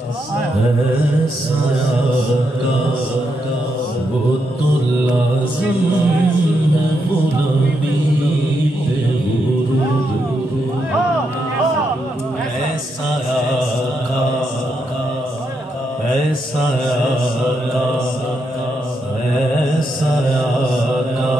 ایسا آقا وہ تو لازم ہے وہ نبی پہ غرور ایسا آقا ایسا آقا ایسا آقا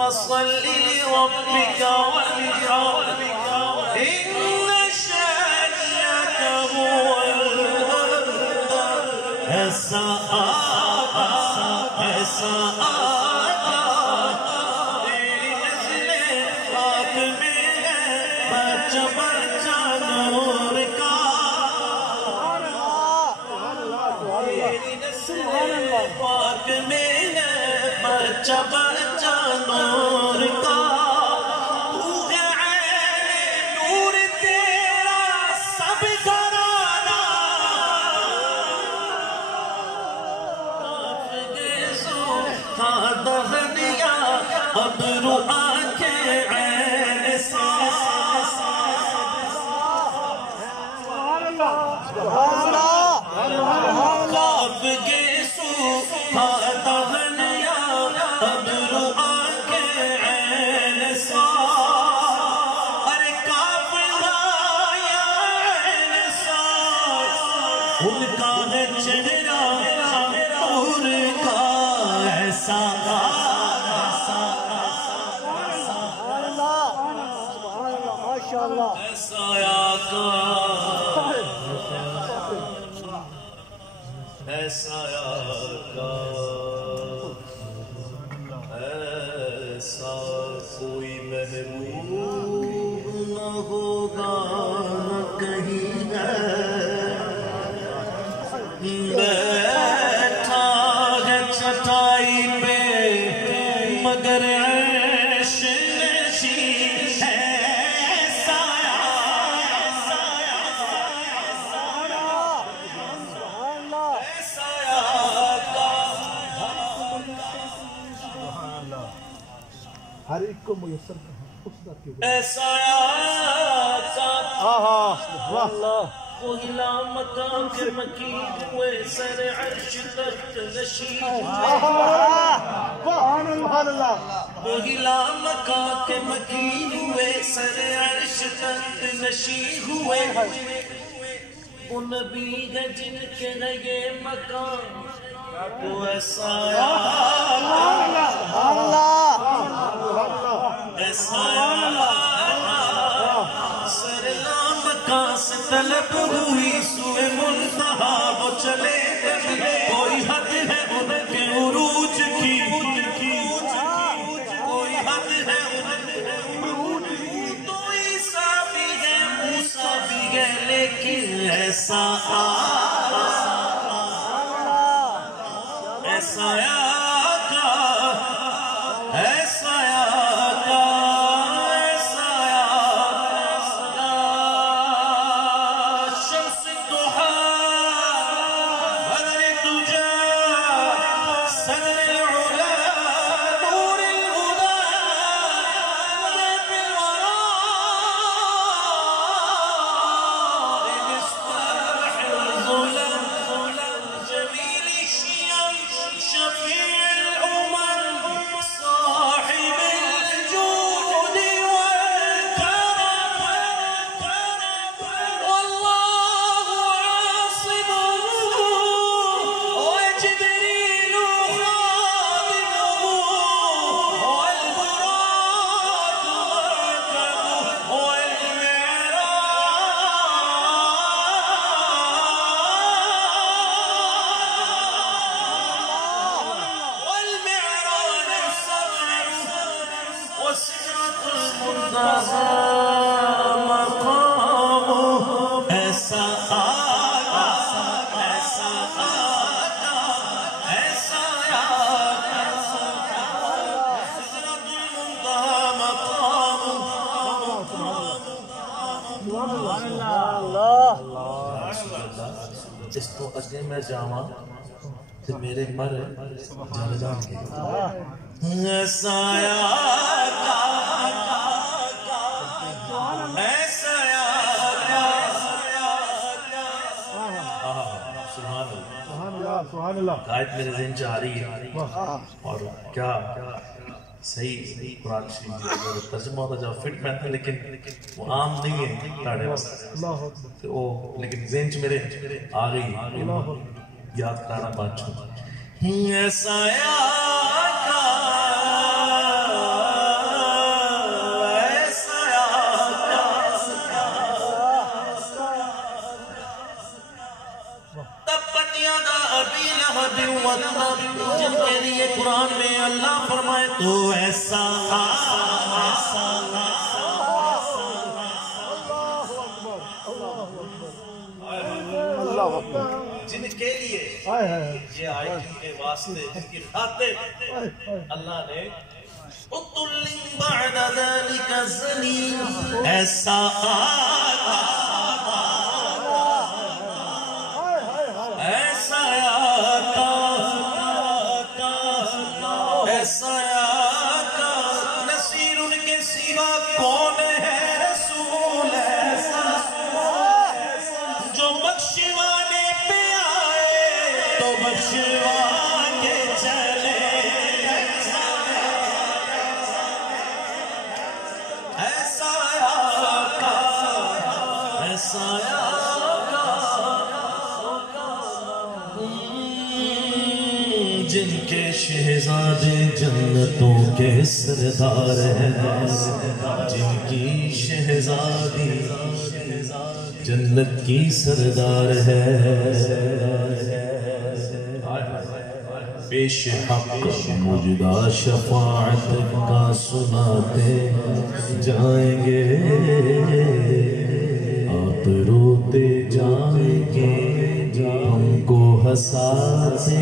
فصل لربك وانحر إن شانئك هو الأبتر ایسا آقا ایسا آقا تیری نسل خاک میں ہے بچہ بچہ نور کا تیری نسل خاک میں ہے بچہ بچہ نور کا تو ہے عین نور تیرا سب گھرانا افغیسو تھا دہنیا ابرو آنکھیں عین ساس سبحان اللہ افغیسو تھا دہنیا ابرو آنکھیں عین ساس ارے کافرہ یا عین ساس ان کا ہے چہرہ نور کا ایسا ایسا آقا ایسا آقا ایسا کوئی محبوب نہ ہوگا نہ کہیں ہے بیٹھا ہے چٹائی پہ مگر عرش نشین ہے ہر ایک کو میسر کرنا اس ذات کی ایسا آقا اللہ وہلا مکان کے مکین ہوئے سر عرش تخت نشین وہلا مکان کے مکین ہوئے سر عرش تخت نشین ہوئے وہ نبی ہے جن کے ہے یہ مکان وہ ایسا ایسا سر مکان سے طلب ہوئی سوئے منتہا وہ چلے کوئی حد ہے ان کے عروج کی کوئی حد ہے ان کے عروج کی تو عیسیٰ بھی ہے موسیٰ بھی ہے لیکن ایسا ایسا آقا ایسا آقا ایسا آقا شمس الضحا بدر الدجا صدر العلا نور الهدى ضيف الوراء مصباح الظلم جميل الشيم شفيع الأمم صاحب الجود والكرم والله عاصمه وجبريل خادمه والبراق مركبه والمعراج الصرع والسدرة المنتهى مقامه ایسا آقا ایسا آقا ایسا آقا سدرة المنتهى مقامه اس تو اگے میں جاواں تے میرے مر جان جان کے ایسا آقا ایسا آقا سبحان اللہ آیت میرے ذہن چ آ رہی ہے اور کیا صحیح قرآن شریف کی ترجمہ ہوتا جب فٹ میں تھا لیکن وہ عام نہیں ہے تاڑے واسطے تو وہ لیکن ذہن چ میرے آ گئی یاد کرانا بات چھو ایسا آقا ایسا آقا تبت یدا ابی لہب وتب جن کے لیے قرآن میں اللہ فرمائے تو ایسا جن کے لیے یہ آیت کے واسطے جن کی خاطر اللہ نے اُطُلٍ بَعْدَ ذَلِكَ الزَّنِينَ ایسا آقا ایسا آقا ایسا آقا نصیر ان کے سوا کون ہے رسول ایسا جو بخشوانے پہ آئے تو بخشوانے چلے ایسا آقا ایسا آقا جن کے شہزادے جنتوں کے سردار ہیں جن کی شہزادی جنت کی سردار ہے پیش حق مجدہ شفاعت کا سناتے جائیں گے آپ روتے جائیں گے ہم کو ہنساتے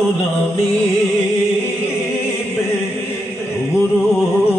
غلامی غرور